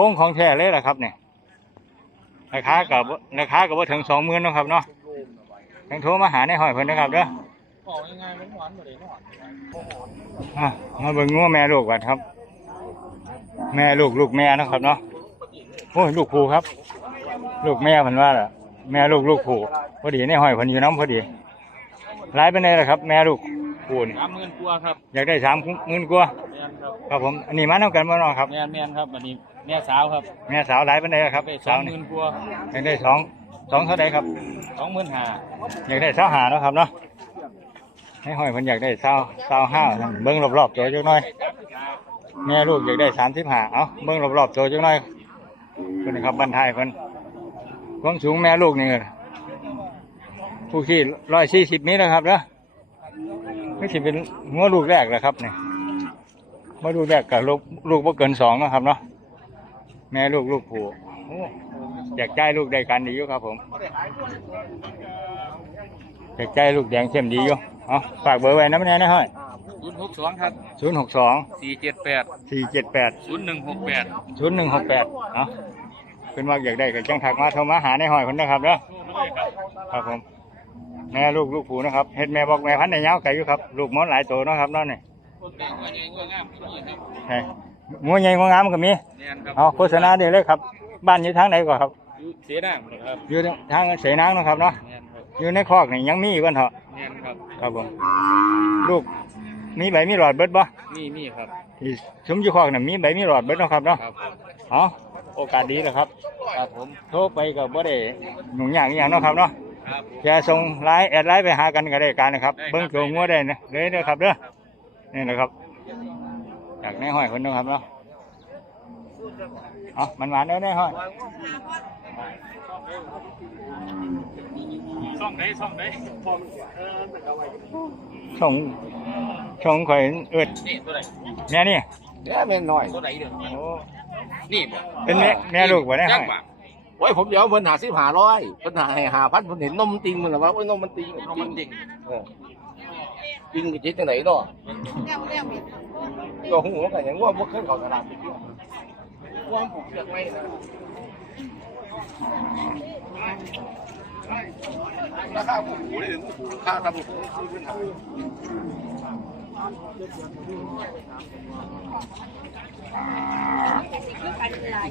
ค้งของแท้เลยล่ะครับเนี่ยราคากับราคากับว่าถึงสองหมื่นนาะครับเนาะยังโทรมาหาในหอยเพิ่นนะครับเด้อบอกยังไงมันหวานบ่ได้นอนอะมาเบิ่งงัวแม่ลูกก่อนครับ แม่ลูกลูกแม่นะครับเนาะโอ้ยลูกผูครับ ลูกแม่เพิ่นว่าล่ะ แม่ลูกลูกผูพอดีในหอยเพิ่นอยู่น้ำพอดีหลายไปไหนใดล่ะครับ แม่ลูกผูนี่สามหมื่นกว่าครับอยากได้สามหมื่นกว่าแม่นครับครับผมอันนี้มาเท่ากันบ่เนาะครับแม่นแม่นครับอันนี้แม่สาวครับแม่สาวหลายไปไหนใดล่ะครับได้สอสางวหนี่มื่นกว่าอยากได้สองสองเท่าใดครับ สองหมื่นห้าอยากได้เสาหาเนาะครับเนาะให้หอยเพิ่นอยากได้เสาเสาห้าเบิ่งรอบๆตัวจักหน่อยแม่ลูกอยากได้สามสิบห้าเอ้าเบิ่งรอบๆตัวจักหน่อยเพิ่นนะครับบรรทายเพิ่นความสูงแม่ลูกนี่ผู้ที่ร้อยสี่สิบนี้นะครับเนาะนี่สิเป็นงัวลูกแรกแหละครับเนี่ยมาลูกแรกกับลูกลูกบ่เกินสองเนาะครับเนาะ แม่ลูกลูกผู้โอ้อยากใจลูกได้กันดีอยู่ครับ ผมอยากใจลูกแดงเข้มดีอยู่เอาฝากเบอร์ไว้นะแม่นะฮะศูนย์หกสองครับศูนย์หกสองสี่เจ็ดแปดสี่เจ็ดแปดศูนย์หนึ่งหกแปดศูนย์หนึ่งหกแปดเนาะเป็นว่าอยากได้ก็จังถักมาโทรมาหาในหอยคนนะครับเนาะครับผมแม่ลูกลูกผูนะครับเฮ็ดแม่บอกแม่พันธุ์ในยาวไก่อยู่ครับ ลูกหมอนหลายตัวเนาะครับเนั่นนี่คนแดงว่าใหญ่กว่างามที่นี่ครับใช่ งัวใหญ่งัวงามก็มีแม่นครับเอาโฆษณาเดี๋ยวเลยครับ บ้านอยู่ทางไหนก่อนครับ อยู่เสียด่างเหรอครับอยู่ทางเสนางเนาะครับเนาะแม่นครับอยู่ในคอกนี่ยังมีอีกวันเถอะแม่นครับครับผมลูกมีใบมีหลอดเบิดบ่มีมีครับที่สมอยู่คอกน่ะมีใบมีหลอดเบิดเนาะครับเนาะครับผมเอาโอกาสดีแล้วครับ ครับผมโทรไปก็บ่ได้หนุ่งอย่างอหย่างเนาะครับเนาะครับผมจะส่งไลน์แอดไลน์ไปหากันก็ได้การนะครับ ได้ครับ เบิ้งตัวงัวได้นะเลยนะครับเด้อนี่นะครับ จากในห้อยคนนะครับเนาะเอามันหวานเด้อในห้อยช่องไหนช่องไหนส่งส่งข่อยเอิดนี่ตัวไหนแม่นี่แม่แม่น้อยตัวไหนเด้อโอ้นี่บ่เป็นแม่แม่ลูกบ่ได้จัห้กอยบาทโอ้ยผมเดี๋ยวเพิ่นหาสิบหาร้อยเพิ่นหาให้หาพันผมเห็นนมติงมันหรอว่าโอ้ยนมมันติงน้องมันดิ่งเออติงกับจิตจังไหนเนาะ ก็หัวกันอย่างว่าพวกเครื่องเขาตลาดไปเที่ยวว่าผมเลือกไม่นะราคาผู้หูเลยผู้หูราคาทำผู้ซื้อเป็นหา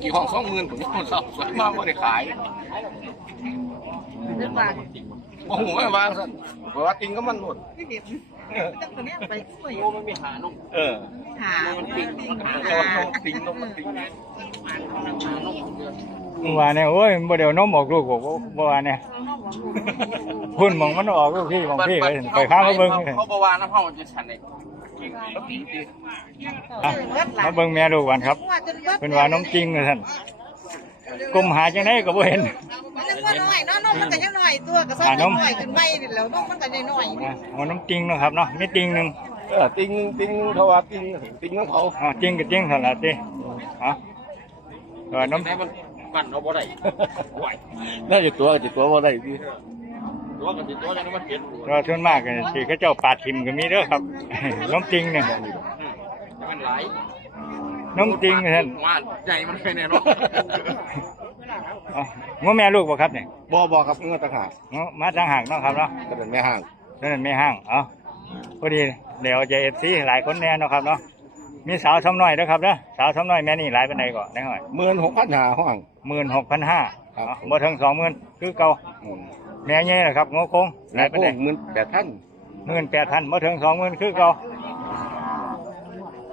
กี่ห้องสองหมื่นผมนี่คนสอบสวยมากว่าได้ขายนึกว่าโอ้โหไม่วางสั่นเพราะว่าติงก็มันหมด พี่เด็กต้องตัวเนี้ยไปช่วยมันมีหานุ่มเออหามันติงมันหาหาโนติงนมมันติงเมื่อวานเนี่ยโอ้ยบ่เดี๋ยวนมองอกลูกบอกว่าเมื่อวานเนี่ยพุ่นมองมันออกลูกพี่มองพี่ไปไปข้างมาเบิ้งเขาบอกว่าน้ำเผามันจะฉันเลยแล้วปีตีอะมาเบิ้งแม่ลูกวันครับ เป็นว่านมจริงเลยท่าน กลมหาจังไดก็บ่เห็นมันนึกว่าน้อยเนาะนมมันก็ยังน้อยตัวก็ซ้อนน้อยขึ้นไม่แล้วนมมันก็ยังน้อยอะเอาน้ำจริงเนาะครับเนาะมีจริงหนึ่งเออติงติงเขาว่าติงติงของเขาอ๋อจริงก็จริงเท่านั้นสิอ๋อเออน้ำ แต่มันปั่นเอาบ่ได้ไหวน่าจะตัวจะตัวว่าได้ดีตัวกันติตัวแล้วมันเปลี่ยนก็ส่วนมากก็สิเขาเจ้าปาดทิมก็มีเด้อครับน้ำจริงเนี่ย มันหลาย น้ำจริงท่านว่าใหญ่มันเป็นแน่นอนอ๋องัวแม่ลูกบ่ครับเนี่ยบอบอครับเงื่อนต่างหากงัวมาทางห่างเนาะครับเนาะก็เป็นแม่ห้างนั่นไม่ห่างเอ๋อพอดีเดี๋ยวจะเอฟซีหลายคนแน่เนาะครับเนาะมีสาวซ้ำน้อยเด้อครับเด้อสาวซ้ำน้อยแม่นี่หลายปานใดก่อนได้หน่อยหมื่นหกพันหาห้องหมื่นหกพันห้าครับบ่ถึงสองหมื่นคือเก่าแม่ใหญ่นะครับงอคงหแล้ลายวปานใดหมื่นแปดพันหมื่นแปดพันบ่ถึงสองหมื่นคือเก่า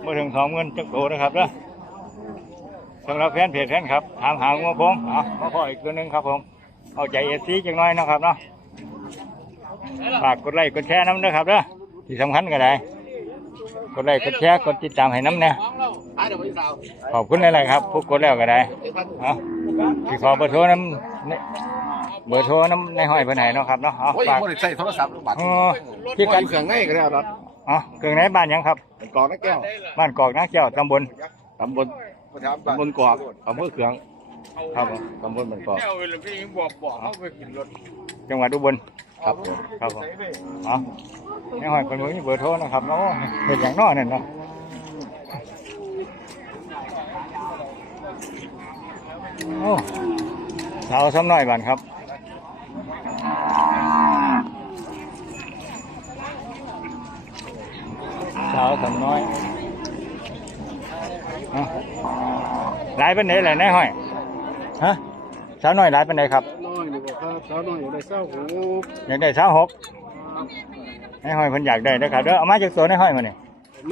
บ่ถึงสองหมื่นจักโตนะครับเด้อสำหรับแฟนเพจแฟนครับถามหางัวพงเอามาขออีกตัวหนึงครับผม เอาใจเอฟซีจังน้อยเนาะครับเนาะฝากกดไลค์กดแชร์น้ำเด้อครับเด้อที่สำคัญก็ได้ กดไลค์กดแชร์กดติดตามให้น้ำเนี่ยขายเดี๋ยวพี่สาวขอบคุณหลายๆครับผู้กดแล้วก็ได้เอาที่ขอเบอร์โทรน้ำในเบอร์โทรน้ำในห้อยเพิ่นให้เนาะครับเนาะเอาโอ้ยฝากไม่ได้ใส่โทรศัพท์บัตรอ๋อที่พี่กักันนเครื่องง่ายก็แล้วครับ อ๋อเกิงไหนบ้านหยังครับเป็นกองนักแก้วบ้านกอกนาแก้วตำบลตำบลตำบลกอกอำเภอเขืองครับผมตำบลมันกอกเจ้าเวลาพี่ยังบอกบอกเขาไปขึ้นรถจังหวัดอุบลครับผมครับผมอ๋อในห้อยเพิ่นบ่มีเบอร์โทรนะครับเนาะเป็นอย่างน้อนั่นเนาะโอ้สาวซ้ำน้อยบันครับาวซ้ำน้อยเอาหลายเป็นไหนหลายแน่ห้อยฮะสาวน้อยหลายเป็นไหนครับน้อยนี่บ่ครับสาวน้อยอยู่ได้เศร้าหูอยากได้สาวหกให้ห้อยเพิ่นอยากได้นะครับเด้อเอามาจากตัวในห้อยมาเนี่ย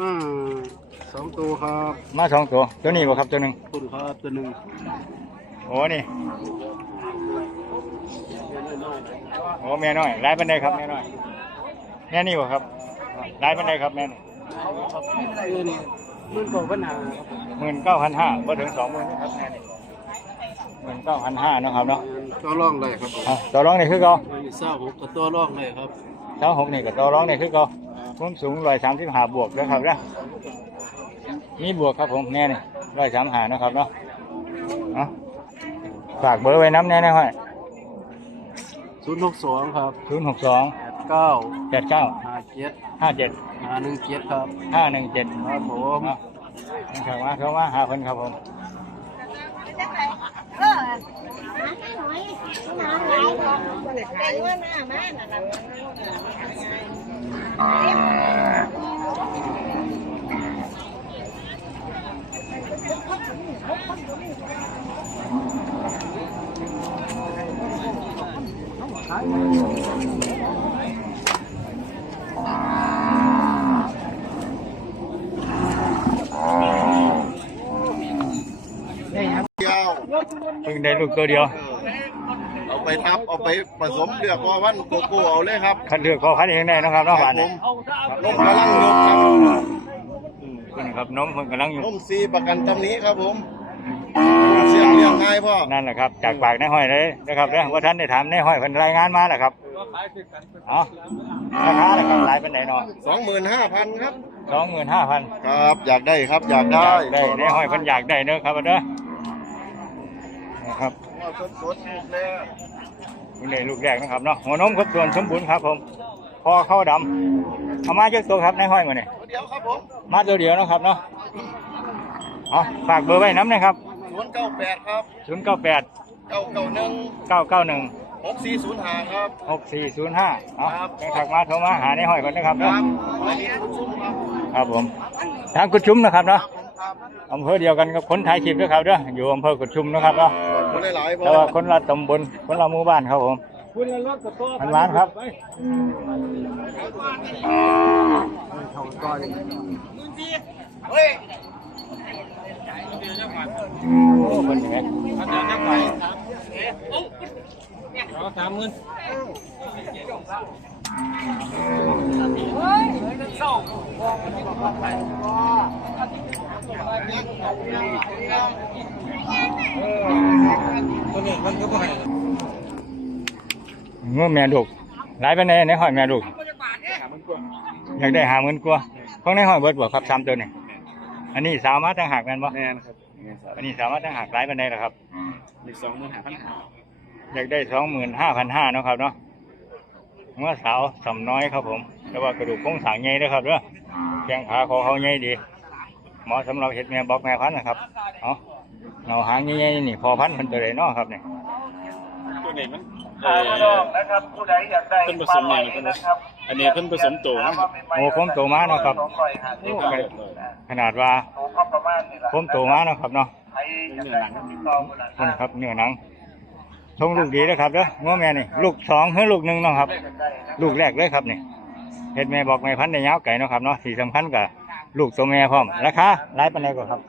มาสองตัวครับ มาสองตัวตัวนี้บ่ครับตัวหนึ่งคุณครับตัวหนึ่งโอ้นี่โอ้แม่น้อยหลายเป็นไดครับแม่น้อยแม่นี่บ่ครับหลายเป็นไดครับแม่นี่ เงินมันบอกปัญหาหมื่นเก้าพันห้าบ่ถึงสองหมื่นนะครับแม่นี่หมื่นเก้าพันห้านาะครับเนาะตัวร่องเลยครับอะตัวร้องนี่คือเก่าเศร้าหูกับตัวร่องเลยครับเช้าหกนี่กับตัวร้องนี่คือเก่าผมสูงร้อยสามสิบห้าบวกนะครับเด้อมีบวกครับผมแม่นี่ร้อยสามห้านะครับเนาะเอาฝากเบอร์ไว้น้ำแน่ๆห้อยศูนย์หกสองครับ ศูนย์หกสองแปด เก้าแปดเก้าห้าเจ็ดห้าเจ็ดห้าหนึ่งเจ็ดครับห้าหนึ่งเจ็ดครับผมเข้ามาเข้ามาหาคนครับผมเออแต่ว่าหน้ามาน่ะนะ เดียว เพิ่ งได้ลูกตัวเดียว เอาไปทับเอาไปผสมเลือกว่าวันโกโก้เอาเลยครับคัดเลือกพอคัดเองได้นะครับน้องหวานผเนี่ยมนมกำลังยกครับเพิ่นครับน้องเพิ่นกำลังอยู่นมซีประกันตำนี้ครับผมเสียงเรียงง่ายพ่อนั่นแหละครับ จากปากในห้อยเลยนะครับเด้อว่าท่านได้ถามในห้อยเพิ่นรายงานมาแหละครับเอาราคาแหละครับหลายเป็นไหนเนาะสองหมื่นห้าพันครับสองหมื่นห้าพันครับอยากได้ครับอยากได้ได้ในห้อยเพิ่นอยากได้เด้อครับเด้อ นะครับสดสดๆลูกเลยเพิ่งได้ลูกแรกนะครับเนาะหัวนมครบส่วนสมบูรณ์ครับผมพอเข้าดำเอามาเยอะตัวครับในห้อยมาเนี่ยเดียวครับผมมาตัวเดียวเนาะครับเนาะเอาฝากเบอร์ไว้น้ำนะครับศูนย์เก้าแปดครับศูนย์เก้าแปดเก้าเก้าหนึ่งเก้าเก้าหนึ่งหกสี่ศูนย์ห้าครับหกสี่ศูนย์ห้าเอาครับจังถักมาโทรมาหาในห้อยก่อนนะครับคเนาะรับอันนี้ทุกซุ้มครับครับผมทางกุดชุมนะครับเนาะผมครับอำเภอเดียวกันกับคนไทยคลิปด้วยครับเด้ออยู่อำเภอกุดชุมนะครับเนาะ คนหลายๆพ่แต่ว่าคนละตำบลคนละหมู่บ้านครับผมพันล้านครับโอ้เป็นยังไง เมื่อแม่ลูกหลายไปในในห้อยแม่ลูกอยากได้หาเงินกว่าของในห้อยเบิดบ่ครับสามตัวนี่อันนี้สามารถตั้งหักแม่นบ่แน่นครับอันนี้สามารถตั้งหักหลายไปในหรอครับอีกสองหมื่นห้าพันอยากได้สองหมื่นห้าพันห้าเนาะครับเนาะเมื่อสาวสำน้อยครับผม แต่ว่ากระดูกโครงสร้างใหญ่นะครับเด้อแข้งขาคอเขาใหญ่ดี เหมาะสำหรับเห็ดแม่บอกแม่พันธุ์นะครับ เอาเราหางใหญ่ๆนี่พอพันธุ์มันตัวใดเนาะครับเนี่ยตัวไหนมันนะครับผู้ใดอยากได้เพิ่นผสมใหญ่เพิ่นอันนี้เพิ่นผสมโตนะโอ้ผมโตมาเนาะครับสองร้อยห้าสิบขนาดว่าโตก็ประมาณนี้ละผมโตมาเนาะครับเนาะใครอยากได้ติดต่อคนละคนครับเนื้อหนังชงลูกดีนะครับเด้อง้อแม่นี่ลูกสองหรือลูกหนึ่งเนาะครับ ลูกแรกเลยครับนี่เห็ดแม่บอกแม่พันธุ์ในยาวไก่เนาะครับเนาะที่สำคัญกับ ลูกตัวแม่พร้อมราคาหลายปานใดกว่าครับ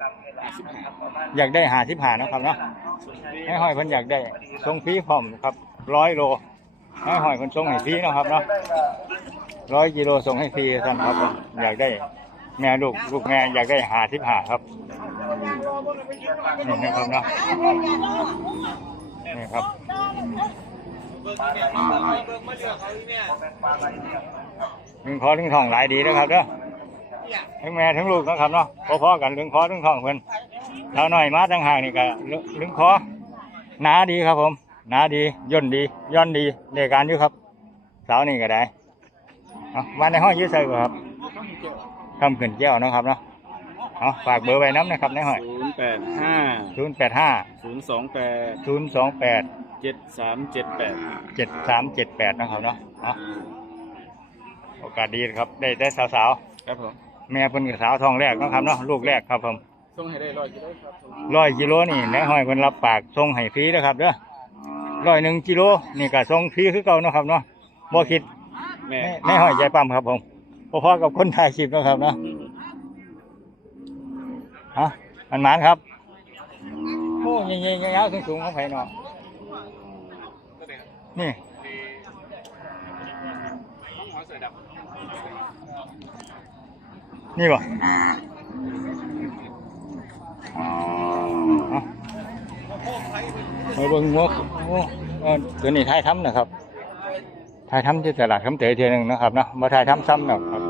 อยากได้หาสิบหานะครับเนาะให้หอยเพิ่นอยากได้ทรงฟรีพร้อมครับร้อยโลให้หอยเพิ่นส่งให้ฟรีเนาะครับเนาะร้อยกิโลส่งให้ฟรีท่านครับ อยากได้แม่ลูกลูกแม่อยากได้หาสิบหาครับนี่นะครับเนาะนี่ครับถึงคอถึงทองหลายดีนะครับเด้อ ทั้งแม่ทั้งลูกนะครับเนาะพอๆกันถึงคอถึงท้องเพิ่นเราหน่อยมาตั้งห่างนี่ก็ลึงคอหนาดีครับผมหนาดีย่นดีย่อนดีในการอยู่ครับ สาวนี่ก็ได้เอาวันในห้องยืดใส่ก่อนครับคำขึ้นเจ้าเนาะครับเนาะเอาฝากเบอร์ไว้น้ำนะครับนายห้อยศูนย์แปดห้าศูนย์แปดห้าศูนย์สองแปดศูนย์สองแปดเจ็ดสามเจ็ดแปดเจ็ดสามเจ็ดแปดนะครับเนาะเอาโอกาสดีครับ ได้แต่สาวครับผมๆ แม่เป็นสาวทองแรกเนาะครับเนาะลูกแรกครับผมส่งให้ได้ร้อยกิโลครับผมร้อยกิโลนี่นายห้อยเพิ่นรับปากส่งให้ฟรีนะครับเด้อร้อยหนึ่งกิโลนี่ก็ส่งฟรีคือเก่าเนาะครับเนาะบ่คิดแม่นายห้อยใจปั๊มครับผมพอๆกับคนถ่ายคลิปเนาะครับเนาะฮะมันหมานครับโอ้ยยิงๆยาวๆสูงๆของไผเนาะนี่ นี่บ่เอามาเบิ่งงวโอ้เออตัวนี้ทายทำนะครับทายทำที่ตลาดคำเตยเทียหนึงนะครับเนาะมาทายทำซ้ำนะครับ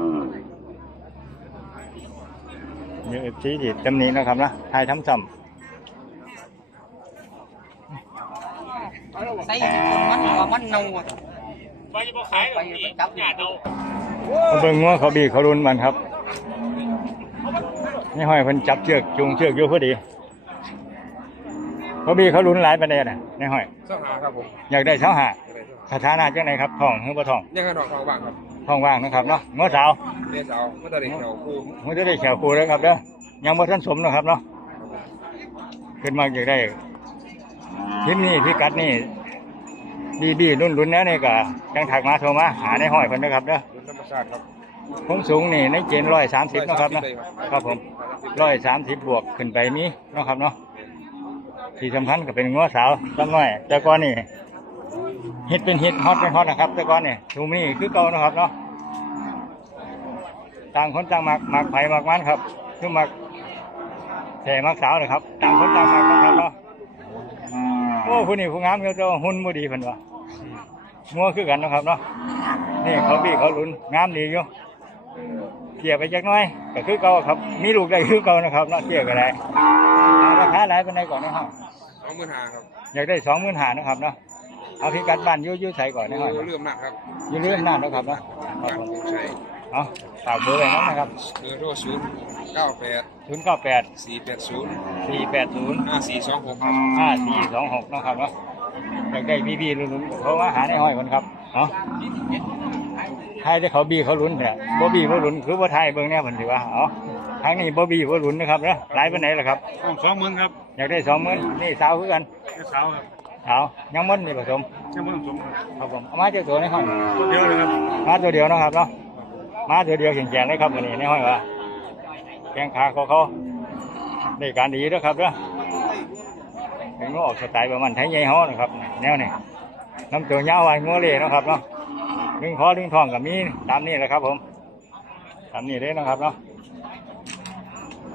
เยอะชี้ที่ตำหนี้นะครับนะทายทำซ้ใส่คนมันหัวมันนูดไปบ่ขายไปจับหยาดเอาำมาเบิ่งงวเขาบีเขารุนมันครับ นี่ห้อยเพิ่นจับเชือกจูงเชือกอยู่พอดีเขาบีเขารุนหลายประเด็นน่ะนี่ห้อยเจ้าหาครับผมอยากได้เช้าหาสถานะจังไหนครับทองหรือบ่ทองยังไงดอกทองบ้างครับทองว่างนะครับเนาะงอสาวเรียนสาวเมื่อตอนเด็กเราครูมันจะได้แขวคูแล้วครับเด้อยังบ่ทันสมนะครับเนาะขึ้นมาอยากได้ทิมนี่พิกัดนี่ดีดีรุ่นรุ่นๆนี้นี่ก็ยังถักมาโทรมาหาในห้อยเพิ่นนะครับเด้อรุ่นธรรมชาติครับ ผมสูงนี่ในเกณฑ์ร้อยสามสิบนะครับเนาะครับผมร้อยสามสิบบวกขึ้นไปมีเนาะครับเนาะที่สำคัญก็เป็นงัวสาวลำน้อย แต่ก่อนนี่ฮิตเป็นฮิตฮอตเป็นฮอตนะครับ แต่ก่อนนี่ทูมนี่คือเก่านะครับเนาะต่างคนต่างมักมักไผ่มักมันครับ คือมักแท่มักสาวนะครับต่างคนต่างมักนะครับเนาะโอ้ผู้นี้ผู้งามเขาจะหุ่นบ่ดีเพิ่นว่างัวคือกันเนาะครับเนาะนี่เขาพี่เขาลุ้นงามดีอยู่ เกี่ยไปจักหน้อยก็คือเก่าครับ มีลูกได้คือเก่านะครับเนาะเกี่ยก็ได้เอาราคาหลายเป็นไงก่อนนะครับสองหมื่นหาครับอยากได้สองหมื่นหานะครับเนาะเอาพิกัดบ้านอยุ่ยุ่ใส่ก่อนนะครับเรื่องมากครับอยุ่เรื่องหน้านะครับเนาะครับบ้านผมผมใช้เอาฝากเบอร์ไว้น้นะครับเบอร์โทรศูนย์เก้าแปดศูนย์เก้าแปดสี่แปดศูนย์สี่แปดศูนย์ห้าสี่สองหกครับห้าสี่สองหกนะครับเนาะอยากได้บีบีลุ้นๆเขามาหาในห้อยคนครับเนาะ ไทยได้เขาบีเขาลุ้นเนี่ยบ่บีบ่ลุ้นคือบ่ไทยเบิ่งแน่ผนถือว่าเอาทางนี้บ่บีบ่ลุ้นนะครับเนาะหลายเป็นไหนล่ะครับสองหมื่นครับอยากได้สองหมื่นนี่สาวคือกันสาวครับสาวยังมันนี่ผสมยังไม่สมครับครับผมเอามาเจ้าตัวในห้องเดียวเลยครับมาตัวเดียวเนาะครับเนาะมาตัวเดียวแข็งๆเลยครับวันนี้ในห้องว่าแข้งขาเขาเขาได้การดีด้วยครับเด้อเป็นงูออกสไตล์ประมาณไทยใหญ่ฮ้อนะครับแนวนี้น้ำตัวยาวไว้งูเลยเนาะครับเนาะ ดึงคอดึงท้องกับมีตามนี้แหละครับ ผมตามนี้เลยเนาะครับเนาะ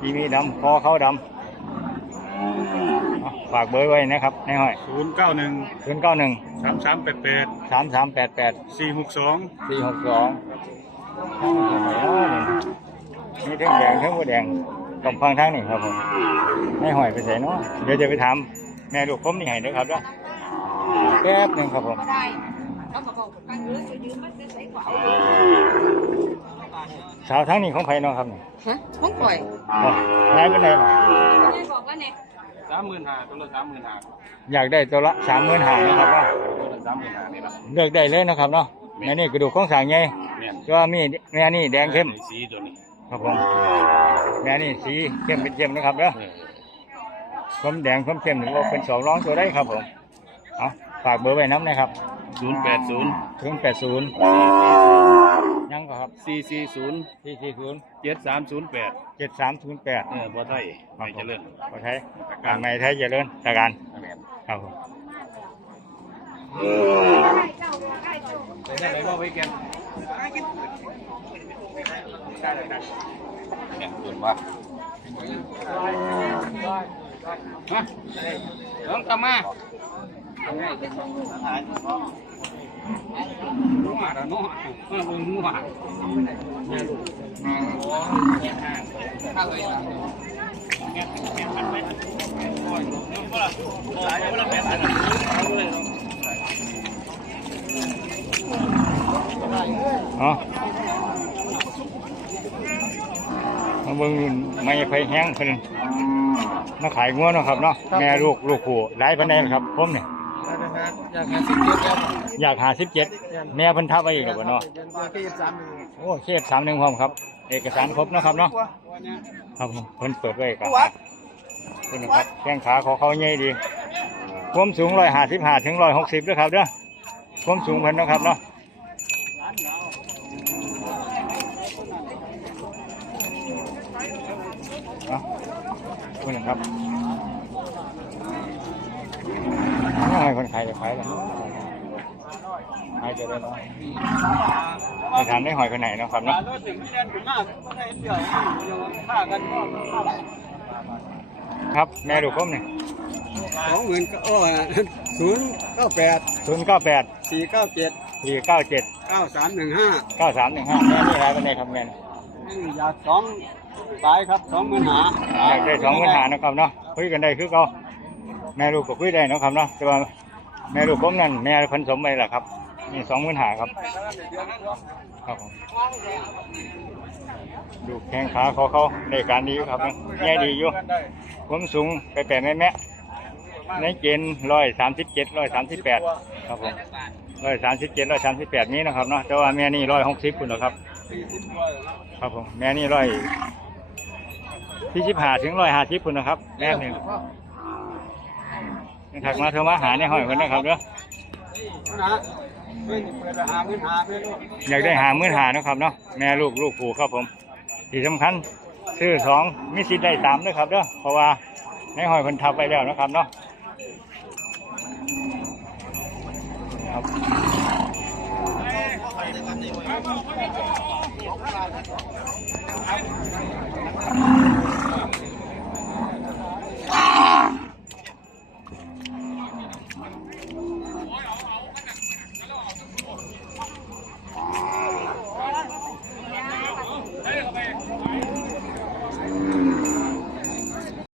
มีมีดำคอเขาดำเอาฝากเบอร์ไว้นะครับในห้อยศูนย์เก้าหนึ่งศูนย์เก้าหนึ่งสามสามแปดแปดสามสามแปดแปดสี่หกสองสี่หกสองนี่ทั้งแดงทั้งบัวแดงต้องฟังทางนี่ครับผมไม่หอยไปใส่เนาะเดี๋ยวจะไปถามแม่ลูกผมนี่ให้เด้อครับเด้อแป๊บหนึงครับผมได้ เขาก็บอกกันเออยืมมันจะใส่กว่าสาวทั้งนี้ของไผเนาะครับนี่ฮะห้องปล่อยอ๋อนายเป็นไงไม่บอกว่าเนี่ยสามหมื่นห้าตัวละสามหมื่นห้าอยากได้ตัวละสามหมื่นห้านะครับเนาะตัวละสามหมื่นห้านี่ละเลือกได้เลยนะครับเนาะแม่นี่กระดูกของสางใหญ่เนี่ยตัวมีแม่นี่แดงเข้มสีตัวนี้ครับผมแม่นี่สีเข้มเป็นเข้มนะครับเด้อผมแดงผมเข้มหรือว่าเป็นสองร้องตัวได้ครับผมเอาฝากเบอร์ไว้น้ำนะครับ ศูนย์แปดศูนย์ถึงแปดศูนย์ยังก็ครับสี่สี่ศูนย์สี่สี่ศูนย์เจ็ดสามศูนย์แปดเจ็ดสามศูนย์แปดเออบ่ไทยไม่เจริญขอใช้การไม่ไทยเจริญตะการครับผมได้ไหนบ่ไว้แกนเนี่ยคุณว่าฮะน้องตามานัวระนัว เออนัวข้าวเลยล่ะอ๋อมาเบิ่งไม่ไฟแห้งเพิ่นมาขายงัวเนาะครับเนาะแม่ลูกลูกผู้หลายปานใดครับผมเนี่ย อยากหาสิบเจ็ดครับอยากหา17แม่เพิ่นทับไว้อีกแล้วบ่เนาะตัวที่สามหนึ่งโอ้เชฟสามหนึ่งพร้อมครับ เอกสารครบเนาะครับเนาะครับผมเพิ่นเปิดไว้ครับเพิ่นนะครับแข้งขาของเขาใหญ่ดีความสูง155ถึง160ด้วยครับเด้อความสูงเพิ่นเนาะครับเนาะเอาเพิ่นนะครับไม่ ให้คนขายจะขายเลยขายจะได้เนาะไปถามได้หอยคนไหนเนาะครับเนาะครับแม่ลูกผมเนี่ยสองหมื่นโอ้ศูนย์เก้าแปดศูนย์เก้าแปดสี่เก้าเจ็ดสี่เก้าเจ็ดเก้าสามหนึ่งห้าเก้าสามหนึ่งห้าแม่นี่อะไรเป็นไงครับแม่นี่อยากสองสายครับสองหมื่นหาอยากได้สองปัญหานะครับเนาะคุยกันได้คือเขา แม่ลูกก็คุยได้เนาะครับเนาะแต่ว่าแม่ลูกผมนั่นแม่ผสมไปแหละครับนี่สองปัญหาครับครับผมดูแข้งขาเขาเขาในการดีอยู่ครับแง่ดีอยู่ผมสูงไปแปดแม่แม่ในเกณฑ์ร้อยสามสิบเจ็ดร้อยสามสิบแปดครับผมร้อยสามสิบเจ็ดร้อยสามสิบแปดนี้นะครับเนาะแต่ว่าแม่นี่ร้อยหกสิบคุณเหรอครับ ครับผมแม่นี่ร้อยที่สิบห้าถึงร้อยห้าสิบคุณนะครับ แม่หนึ่ง นะครับมาเถอะมาหาในห้อยคนนะครับเด้อนะเพื่อนเปิดหาหมื่นหาเพื่อยากได้หามื่นหานะครับเนาะแม่ลูกลูกผูครับผมที่สำคัญซื้อสองมีสิได้สามด้วยครับเด้อเพราะว่าในห้อยคนทับไปแล้วนะครับเนาะครับ